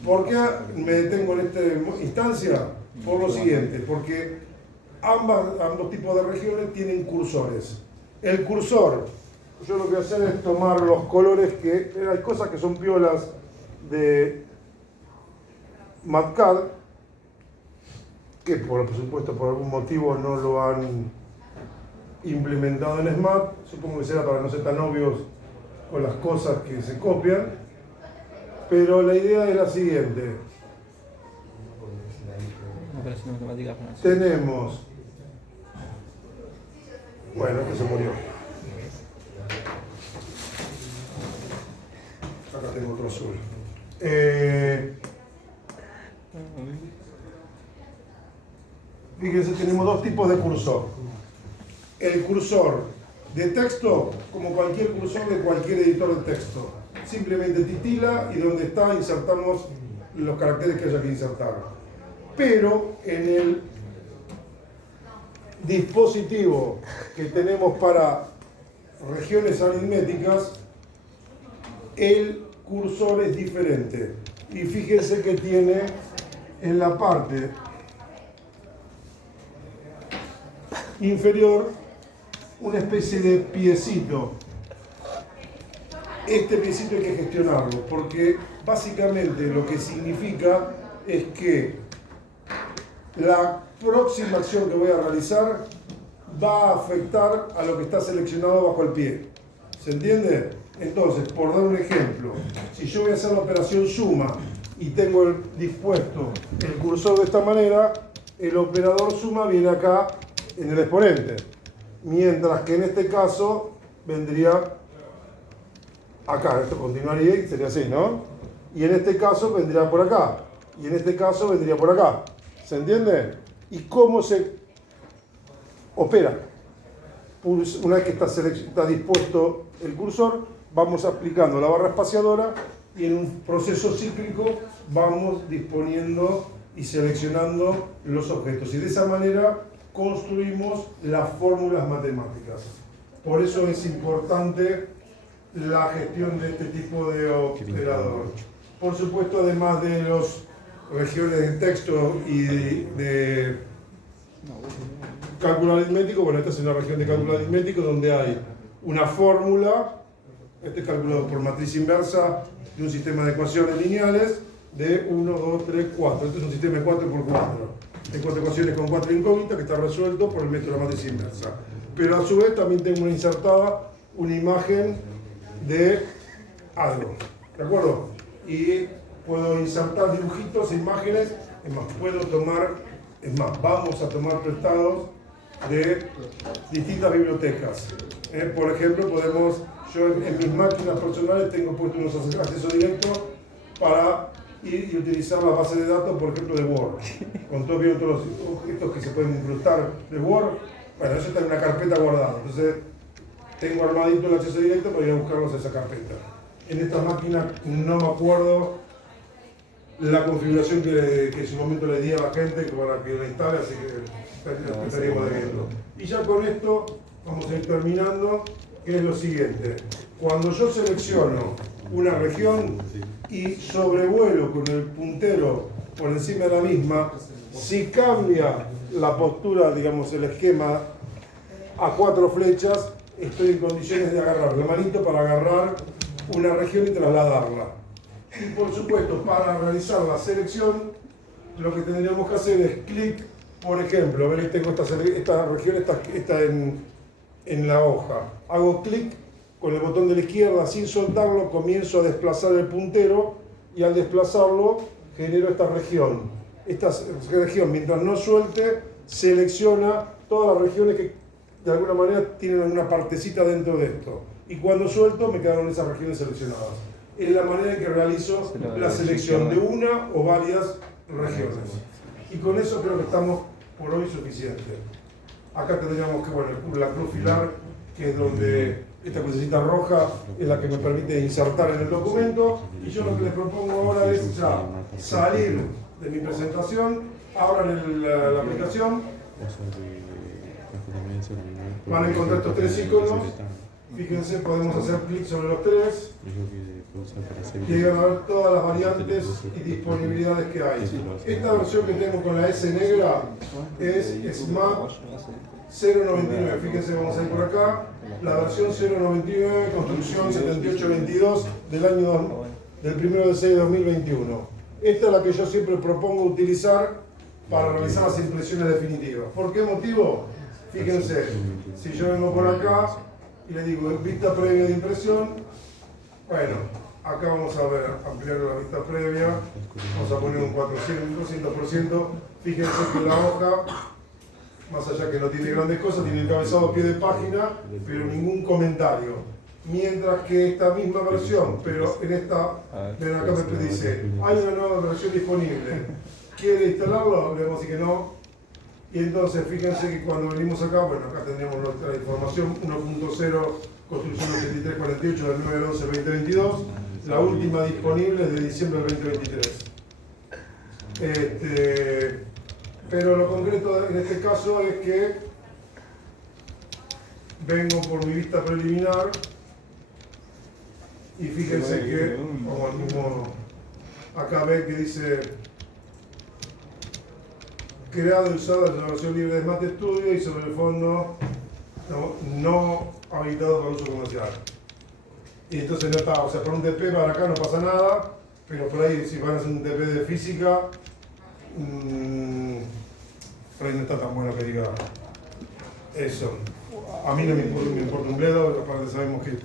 ¿Por qué me detengo en esta instancia? Por lo siguiente, porque ambos tipos de regiones tienen cursores. El cursor, yo lo que voy a hacer es tomar los colores que... Hay cosas que son piolas de MatCAD, que por supuesto por algún motivo no lo han implementado en SMAT. Supongo que será para no ser tan obvios con las cosas que se copian, pero la idea es la siguiente. Tenemos, bueno, que se murió. Acá tengo otro azul. Fíjense, tenemos dos tipos de cursor. El cursor de texto, como cualquier cursor de cualquier editor de texto. Simplemente titila y donde está insertamos los caracteres que haya que insertar. Pero en el dispositivo que tenemos para regiones aritméticas, el cursor es diferente. Y fíjense que tiene en la parte inferior una especie de piecito. Este piecito hay que gestionarlo, porque básicamente lo que significa es que la próxima acción que voy a realizar va a afectar a lo que está seleccionado bajo el pie. ¿Se entiende? Entonces, por dar un ejemplo, si yo voy a hacer la operación suma y tengo dispuesto el cursor de esta manera, el operador suma viene acá en el exponente, mientras que en este caso vendría acá. Esto continuaría y sería así, ¿no? Y en este caso vendría por acá, y en este caso vendría por acá. ¿Se entiende? ¿Y cómo se opera? Una vez que está dispuesto el cursor, vamos aplicando la barra espaciadora y en un proceso cíclico vamos disponiendo y seleccionando los objetos. Y de esa manera construimos las fórmulas matemáticas. Por eso es importante la gestión de este tipo de operador. Por supuesto, además de las regiones de texto y de cálculo aritmético, bueno, esta es una región de cálculo aritmético donde hay una fórmula, este es calculado por matriz inversa de un sistema de ecuaciones lineales de 1, 2, 3, 4. Este es un sistema de 4x4. Hay 4 ecuaciones con 4 incógnitas que está resuelto por el método de la matriz inversa. Pero a su vez también tengo insertada una imagen de algo. ¿De acuerdo? Y puedo insertar dibujitos, imágenes, es más, puedo tomar, es más, vamos a tomar prestados de distintas bibliotecas. Por ejemplo, yo en mis máquinas personales tengo puesto unos accesos directos para ir y utilizar la base de datos, por ejemplo, de Word. Con todos los objetos que se pueden incrustar de Word, bueno, eso está en una carpeta guardada. Entonces, tengo armadito el acceso directo para ir a buscarlos a esa carpeta. En esta máquina no me acuerdo la configuración que en su momento le di a la gente para que la instale, así que estaríamos viendo. Y ya con esto vamos a ir terminando, que es lo siguiente. Cuando yo selecciono una región y sobrevuelo con el puntero por encima de la misma, si cambia la postura, digamos, el esquema a 4 flechas, estoy en condiciones de agarrar la manito para agarrar una región y trasladarla. Y por supuesto, para realizar la selección, lo que tendríamos que hacer es clic, por ejemplo, ven, tengo esta región está en la hoja. Hago clic con el botón de la izquierda sin soltarlo, comienzo a desplazar el puntero y al desplazarlo genero esta región. Esta región, mientras no suelte, selecciona todas las regiones que de alguna manera tienen una partecita dentro de esto. Y cuando suelto, me quedaron esas regiones seleccionadas. Es la manera en que realizo la selección de una o varias regiones. Y con eso creo que estamos por hoy suficientes. Acá tendríamos que, bueno, la cruz filar, que es donde esta crucecita roja es la que me permite insertar en el documento. Y yo lo que les propongo ahora es ya salir de mi presentación, abran la aplicación, van a encontrar estos 3 iconos. Fíjense, podemos hacer clic sobre los 3 y llegan a ver todas las variantes y disponibilidades que hay. Esta versión que tengo con la S negra es SMAP 099. Fíjense, vamos a ir por acá. La versión 099, construcción 7822 del 1 de 6 de 2021. Esta es la que yo siempre propongo utilizar para realizar las impresiones definitivas. ¿Por qué motivo? Fíjense, si yo vengo por acá y le digo vista previa de impresión, bueno, acá vamos a ver, ampliar la vista previa, vamos a poner un 400%, fíjense que la hoja, más allá que no tiene grandes cosas, tiene el cabezado a pie de página, pero ningún comentario. Mientras que esta misma versión, pero en esta, ven acá me dice, hay una nueva versión disponible, ¿quiere instalarlo? Le vamos a decir que no. Y entonces fíjense que cuando venimos acá, bueno, acá tendríamos nuestra información 1.0, construcción 8348 del 9/11/2022, la última disponible es de diciembre del 2023. Pero lo concreto en este caso es que vengo por mi vista preliminar y fíjense que, como al mismo, acá ven que dice creado y usado en la versión libre de Mate Studio y sobre el fondo no habilitado para uso comercial. Y entonces no está, o sea, por un TP para acá no pasa nada, pero por ahí si van a hacer un TP de física, por ahí no está tan bueno que diga eso. A mí no me importa un bledo, aparte sabemos que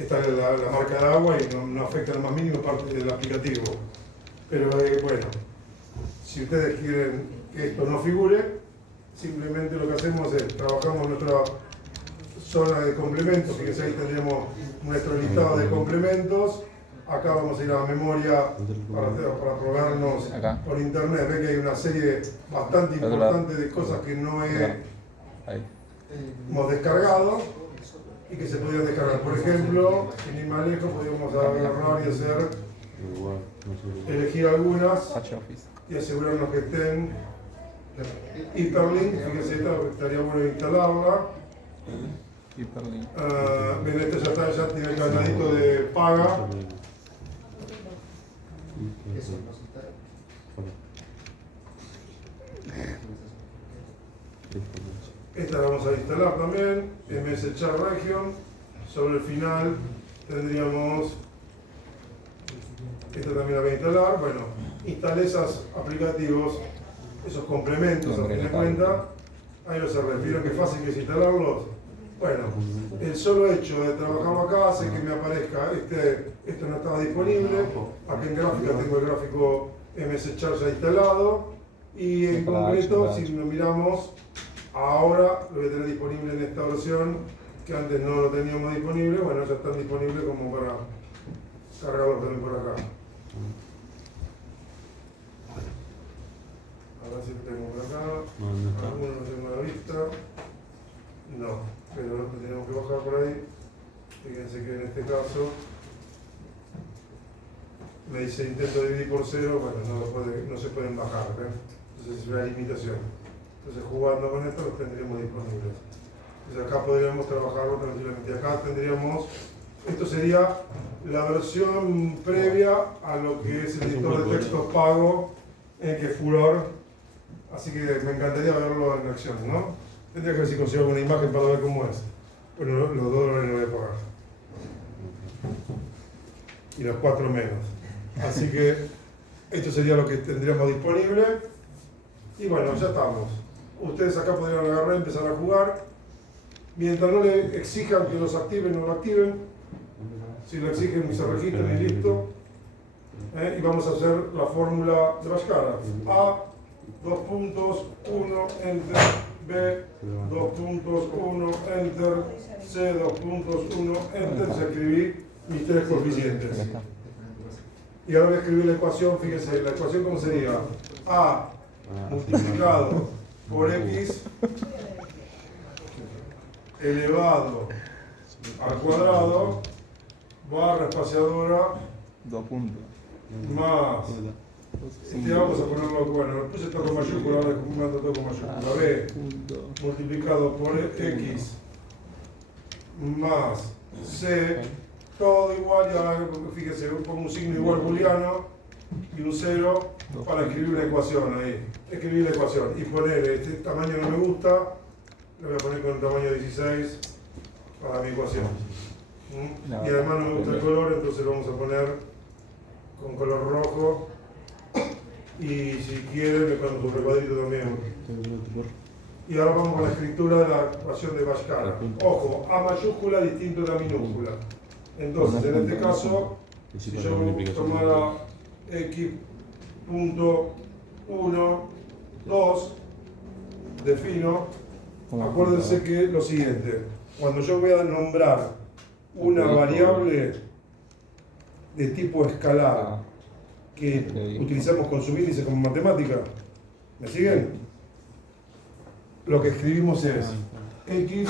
esta es la marca de agua y no afecta en lo más mínimo parte del aplicativo. Pero bueno, si ustedes quieren que esto no figure, simplemente lo que hacemos es trabajamos nuestra zona de complementos. Fíjense, ahí tendremos nuestro listado de complementos. Acá vamos a ir a la memoria para probarnos por internet. Ve que hay una serie bastante importante de cosas que no he hemos descargado y que se podían descargar. Por ejemplo, sin ir más lejos, podríamos agarrar y hacer, Igual, no sé. elegir algunas H-Office. y asegurarnos que estén Hyperlink. Fíjense, esta estaría bueno instalarla. Hyperlink. Ven, esta ya está, ya tiene el candadito de paga. Eso nos está. Esta la vamos a instalar también, MS Chart Region. Sobre el final tendríamos, esta también la voy a instalar. Bueno, instalé esos aplicativos, esos complementos, a fin de cuenta. Ahí los cerré. ¿Vieron qué fácil que es instalarlos? Bueno, el solo hecho de trabajar acá hace que me aparezca, esto no estaba disponible. Aquí en gráfica tengo el gráfico MS Chart ya instalado. Y en concreto, si lo miramos, ahora lo voy a tener disponible en esta versión, que antes no lo teníamos disponible. Bueno, ya están disponibles como para cargarlos también por acá. A ver si lo tengo por acá. ¿Dónde está? Algunos no tengo a la vista. No, pero lo tenemos que bajar por ahí. Fíjense que en este caso me dice intento dividir por 0, bueno, no se pueden bajar, ¿eh? Entonces es una limitación. Entonces jugando con esto los tendríamos disponibles. Entonces acá podríamos trabajarlo tranquilamente. Acá tendríamos, esto sería la versión previa a lo que es el editor de texto pago en que Furor. Así que me encantaría verlo en acción, ¿no? Tendría que ver si consigo alguna imagen para ver cómo es. Bueno, los $2 no voy a pagar. Y los 4 menos. Así que esto sería lo que tendríamos disponible. Y bueno, ya estamos. Ustedes acá podrían agarrar y empezar a jugar. Mientras no le exijan que los activen, no lo activen. Si lo exigen, se registren y listo. Y vamos a hacer la fórmula de Bhaskara. A, 2 puntos, 1, enter. B, 2 puntos, 1, enter. C, 2 puntos, 1, enter. Ya escribí mis 3 coeficientes. Y ahora voy a escribir la ecuación. Fíjense, la ecuación ¿cómo sería? A multiplicado por X elevado al cuadrado barra espaciadora 2 puntos. más, vamos a ponerlo, bueno, puse todo con mayúscula, ahora mando todo con mayúscula. B multiplicado por X más C, todo igual, y ahora fíjense, pongo un signo igual booleano y un 0 para escribir una ecuación ahí. Escribir la ecuación y poner este tamaño no me gusta, lo voy a poner con el tamaño 16 para mi ecuación. Y además no me gusta el color, entonces lo vamos a poner con color rojo. Y si quieren, le pongo un recuadrito también. Y ahora vamos con la escritura de la ecuación de Bhaskara. Ojo, A mayúscula distinto de A minúscula. Entonces, en este caso, si yo tomara X punto 1, 2, defino, acuérdense que lo siguiente, cuando yo voy a nombrar una variable de tipo escalar que utilizamos con subíndice como matemática, ¿me siguen? Lo que escribimos es X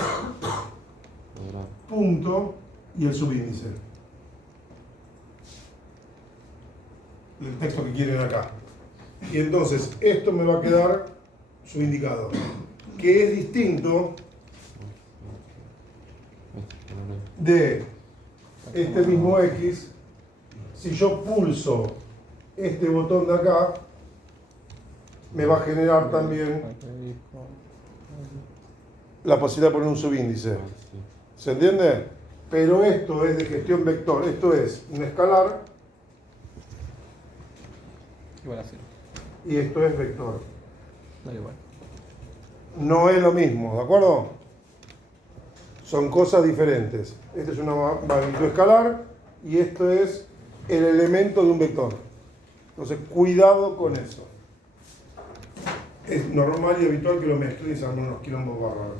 punto y el subíndice. El texto que quieren acá. Y entonces esto me va a quedar su indicador, que es distinto de este mismo X. Si yo pulso este botón de acá, me va a generar también la posibilidad de poner un subíndice. ¿Se entiende? Pero esto es de gestión vector, esto es un escalar Igual a 0. y esto es vector. Da igual. No es lo mismo, ¿de acuerdo? Son cosas diferentes. Esta es una magnitud escalar y esto es el elemento de un vector. Entonces, cuidado con eso. Es normal y habitual que lo mezclen y se armen unos quilombos bárbaros.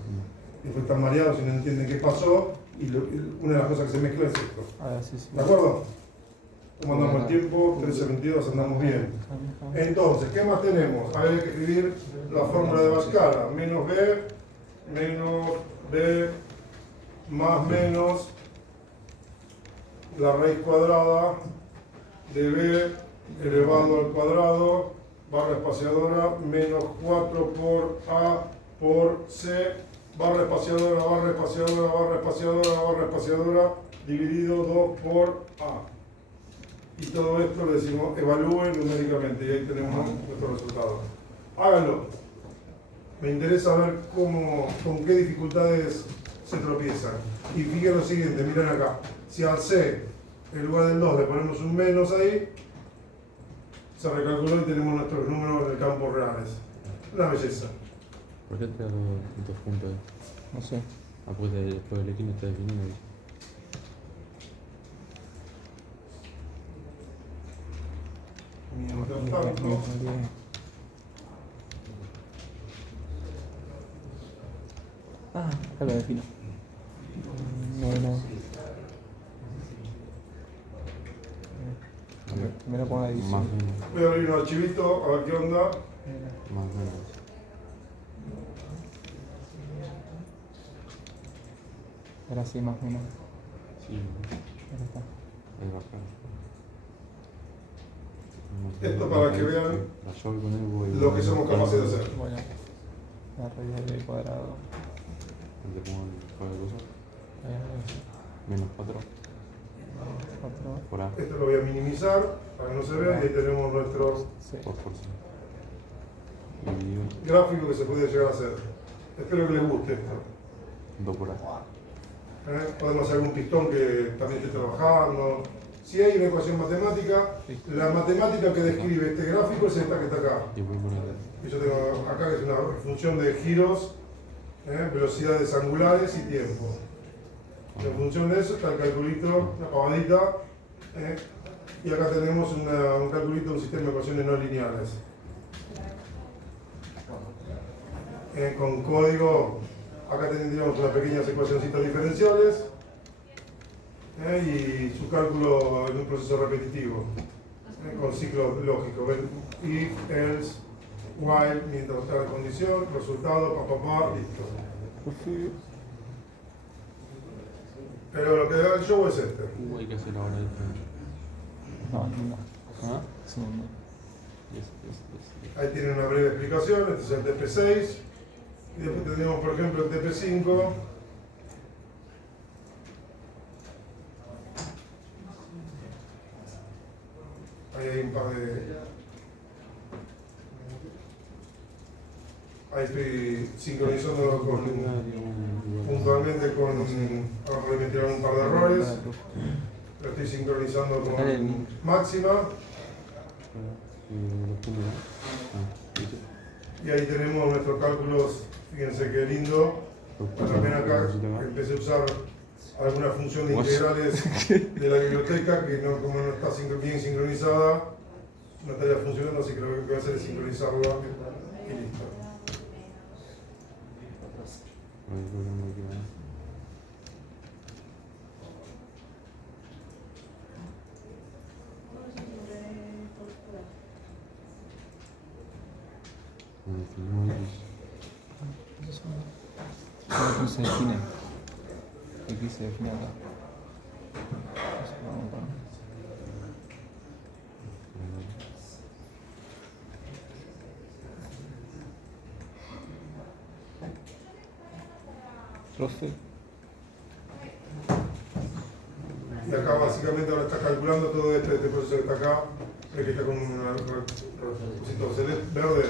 Después están mareados y no entienden qué pasó y una de las cosas que se mezcla es esto. ¿De acuerdo? ¿Cómo andamos el tiempo? 13:22, andamos bien. Entonces, ¿qué más tenemos? Hay que escribir la fórmula de Bhaskara. Menos B menos b más menos la raíz cuadrada de b elevado al cuadrado barra espaciadora menos 4 por a por c barra espaciadora, barra espaciadora, barra espaciadora, barra espaciadora dividido 2 por a. Y todo esto le decimos evalúen numéricamente y ahí tenemos nuestro resultado. Háganlo. Me interesa ver con qué dificultades se tropiezan. Y fíjense lo siguiente, miren acá. Si al C, en lugar del 2, le ponemos un menos ahí, se recalculó y tenemos nuestros números en el campo reales. Una belleza. ¿Por qué te da dos puntos? No sé. Ah, pues después del X no está definido. Ah, acá lo defino. No. Primero pongo la Más división. menos. Voy a abrir un archivito, a ver qué onda. Más menos. Ahora sí, más o menos. Sí, Ahí está. es bacán. Esto para que vean lo que somos capaces de hacer. Bueno, la raíz del cuadrado. ¿Te pongo el juego de cosas? Menos 4 4 por A Esto lo voy a minimizar para que no se vea y ahí tenemos nuestro C. por fuerza. Dividido gráfico que se puede llegar a hacer. Espero que les guste esto. 2 por A. Podemos hacer algún pistón que también esté trabajando. Si hay una ecuación matemática, la matemática que describe este gráfico es esta que está acá. Y voy a poner Y yo tengo acá que es una función de giros, velocidades angulares y tiempo. En función de eso está el calculito, una pavadita, y acá tenemos un calculito de un sistema de ecuaciones no lineales. Con código, acá tendríamos unas pequeñas ecuacioncitas diferenciales y su cálculo en un proceso repetitivo, con ciclo lógico. If, else, while, mientras está la condición, resultado, listo. Pero lo que da el show es este. hay que hacer ahora diferente. No. ¿Ah? Sí, no. Ahí tiene una breve explicación, este es el TP6. Y después tendríamos, por ejemplo, el TP5. Ahí hay un par de... Ahí estoy sincronizando puntualmente con... Ahora por ahí me tiraron un par de errores. Lo estoy sincronizando con máxima. Y ahí tenemos nuestros cálculos. Fíjense qué lindo. También acá empecé a usar alguna función de integrales de la biblioteca que no, como no está bien sincronizada, no estaría funcionando, así que lo que voy a hacer es sincronizarla y listo. ¿Cómo se define? X se define acá. Eso vamos a poner. Profe. Y acá básicamente ahora está calculando todo este proceso que está acá, el que está con un reposito celeste verde.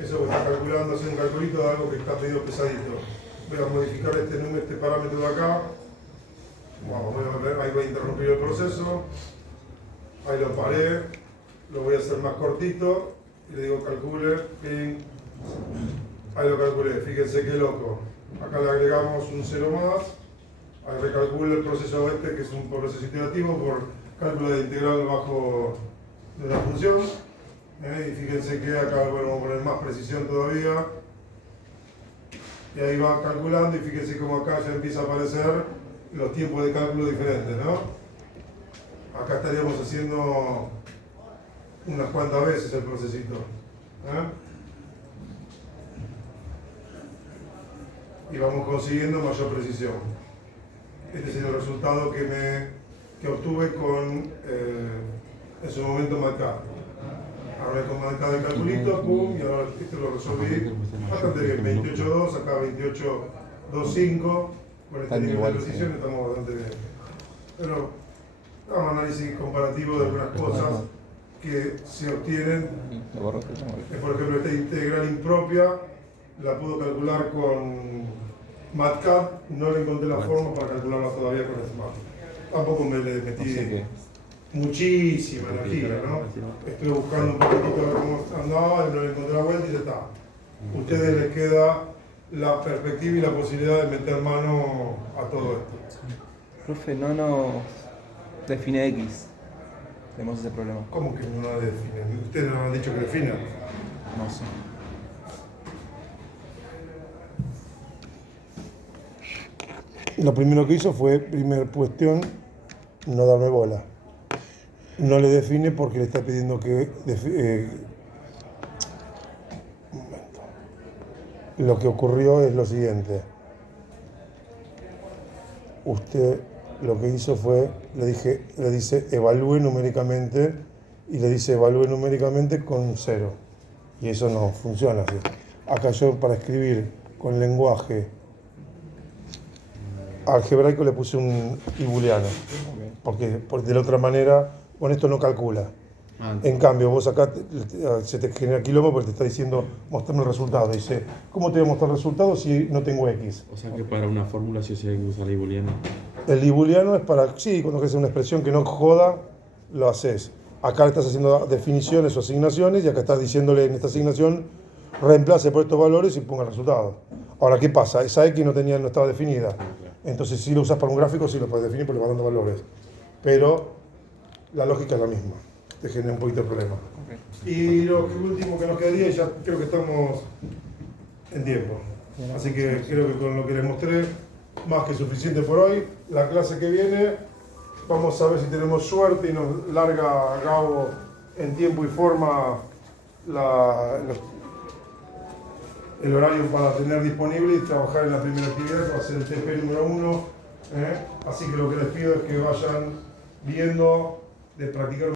Eso que está calculando, hacer un calculito de algo que está medio pesadito. Voy a modificar este parámetro de acá. Ahí voy a interrumpir el proceso. Ahí lo paré. Lo voy a hacer más cortito. Y le digo calcule. Ahí lo calculé. Fíjense qué loco. Acá le agregamos un 0 más. Ahí recalcula el proceso este, que es un proceso iterativo por cálculo de integral bajo de una función. Y fíjense que acá vamos a poner más precisión todavía. Y ahí va calculando y fíjense como acá ya empieza a aparecer los tiempos de cálculo diferentes, ¿no? Acá estaríamos haciendo unas cuantas veces el procesito. y vamos consiguiendo mayor precisión. Este es el resultado que obtuve con, en su momento, MATCAD. Ahora con MATCAD el calculito, pum, y ahora este lo resolví bastante bien. 28.2, acá 28.25, con este nivel de precisión estamos bastante bien. Pero un análisis comparativo de algunas cosas que se obtienen. Por ejemplo, esta integral impropia la puedo calcular con MATCAD, no le encontré la forma para calcularla todavía con Smart. Tampoco me le metí muchísima energía, ¿no? Estoy buscando un poquitito a ver cómo andaba, no le encontré la vuelta y ya está. A ustedes les queda la perspectiva y la posibilidad de meter mano a todo esto. Profe, no nos define X. Tenemos ese problema. ¿Cómo que no la definen? ¿Ustedes nos han dicho que definan? No sé. Lo primero que hizo fue, primera cuestión, no darme bola. No le define porque le está pidiendo que... un momento. Lo que ocurrió es lo siguiente. Usted lo que hizo fue, le dice evalúe numéricamente y le dice evalúe numéricamente con 0. Y eso no funciona así. Acá yo para escribir con lenguaje algebraico le puse un booleano, porque de la otra manera, con esto no calcula. En cambio, vos acá se te genera quilombo porque te está diciendo mostrarme el resultado. Dice, ¿cómo te voy a mostrar el resultado si no tengo X? O sea que para una fórmula sí hay que usar el booleano. El booleano es para, sí, cuando quieres una expresión que no joda, lo haces. Acá le estás haciendo definiciones o asignaciones y acá estás diciéndole en esta asignación reemplace por estos valores y ponga el resultado. Ahora, ¿qué pasa? Esa X no estaba definida. Entonces, si lo usas para un gráfico, sí lo puedes definir porque le vas dando valores. Pero la lógica es la misma. Te genera un poquito de problema. Y lo último que nos quedaría, ya creo que estamos en tiempo. Así que creo que con lo que les mostré, más que suficiente por hoy. La clase que viene, vamos a ver si tenemos suerte y nos larga Gabo en tiempo y forma el horario para tener disponible y trabajar en la primera actividad, que va a ser el TP número 1. Así que lo que les pido es que vayan viendo de practicar